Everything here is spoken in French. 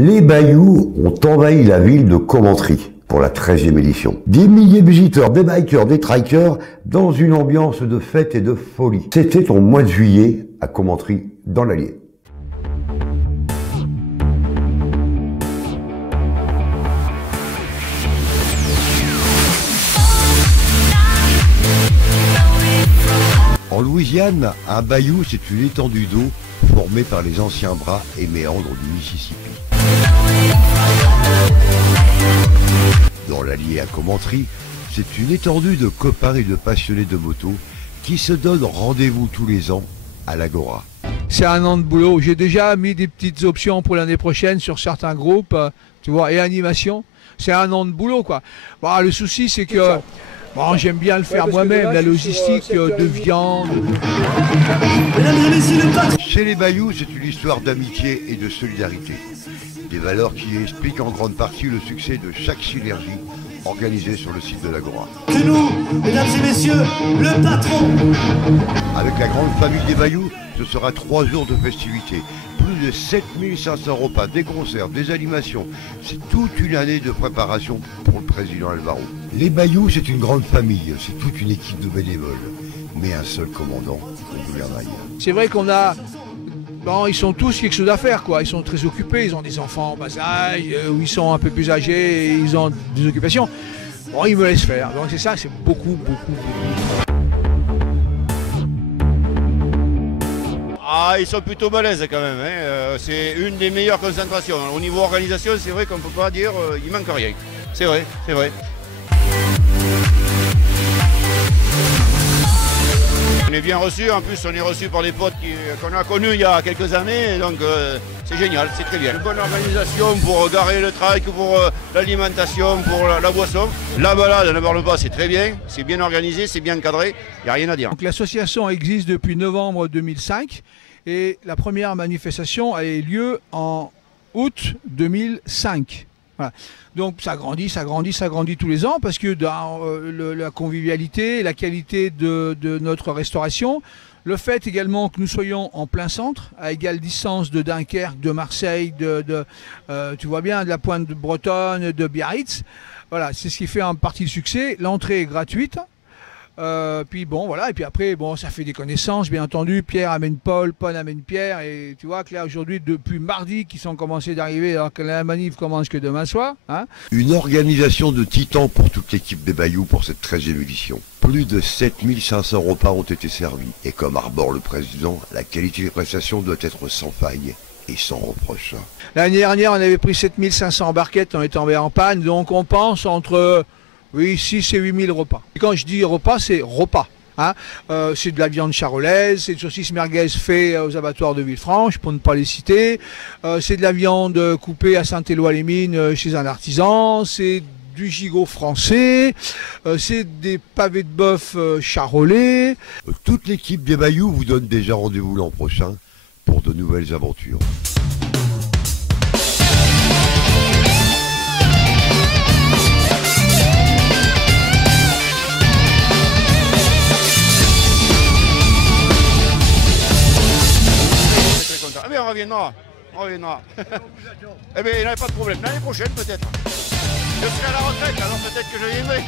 Les Bayous ont envahi la ville de Commentry pour la 13e édition. Des milliers de visiteurs, des bikers, des trikers, dans une ambiance de fête et de folie. C'était au mois de juillet à Commentry, dans l'Allier. En Louisiane, un bayou, c'est une étendue d'eau formée par les anciens bras et méandres du Mississippi. Dans l'Allier à Commentry, c'est une étendue de copains et de passionnés de moto qui se donnent rendez-vous tous les ans à l'Agora. C'est un an de boulot. J'ai déjà mis des petites options pour l'année prochaine sur certains groupes, tu vois, et animation. C'est un an de boulot, quoi. Bon, le souci, c'est que bon, j'aime bien le faire moi-même, la logistique de viande. Chez les Bayous, c'est une histoire d'amitié et de solidarité. Des valeurs qui expliquent en grande partie le succès de chaque synergie organisée sur le site de l'Agora. Que nous, mesdames et messieurs, le patron. Avec la grande famille des Bayous, ce sera 3 jours de festivités. Plus de 7500 repas, des concerts, des animations. C'est toute une année de préparation pour le président Alvaro. Les Bayous, c'est une grande famille, c'est toute une équipe de bénévoles. Mais un seul commandant au gouvernail. C'est vrai qu'on a... Bon, ils sont tous quelque chose à faire, quoi. Ils sont très occupés, ils ont des enfants en bas âge, ou ils sont un peu plus âgés, et ils ont des occupations. Bon, ils me laissent faire. Donc c'est ça, c'est beaucoup. Ah, ils sont plutôt balèzes quand même. Hein. C'est une des meilleures concentrations. Au niveau organisation, c'est vrai qu'on ne peut pas dire il manque rien. C'est vrai. On est bien reçus, en plus on est reçus par des potes qu'on a connus il y a quelques années, donc c'est génial, c'est très bien. Une bonne organisation pour garer le trike, pour l'alimentation, pour la boisson. La balade, ne parle pas, c'est très bien, c'est bien organisé, c'est bien encadré, il n'y a rien à dire. Donc l'association existe depuis novembre 2005 et la première manifestation a eu lieu en août 2005. Voilà. Donc ça grandit tous les ans parce que dans la convivialité, la qualité de notre restauration, le fait également que nous soyons en plein centre, à égale distance de Dunkerque, de Marseille, tu vois bien, de la Pointe bretonne, de Biarritz, voilà, c'est ce qui fait en partie le succès. L'entrée est gratuite. Puis bon voilà, et puis après bon ça fait des connaissances bien entendu, Pierre amène Paul amène Pierre, et tu vois que là aujourd'hui depuis mardi qu'ils sont commencés d'arriver alors que la manif commence que demain soir, hein. Une organisation de titans pour toute l'équipe des Bayous pour cette 13e édition. Plus de 7500 repas ont été servis et comme arbore le président, la qualité des prestations doit être sans faille et sans reproche. L'année dernière on avait pris 7500 barquettes, on est tombé en panne, donc on pense entre 6 et 8000 repas. Et quand je dis repas, c'est repas. Hein. C'est de la viande charolaise, c'est de saucisses merguez fait aux abattoirs de Villefranche, pour ne pas les citer. C'est de la viande coupée à Saint-Éloi-les-Mines chez un artisan. C'est du gigot français. C'est des pavés de bœuf charolais. Toute l'équipe des Bayous vous donne déjà rendez-vous l'an prochain pour de nouvelles aventures. Ah bien, on reviendra. Eh bien, il n'y a pas de problème. L'année prochaine, peut-être. Je serai à la retraite, alors peut-être que je viendrai.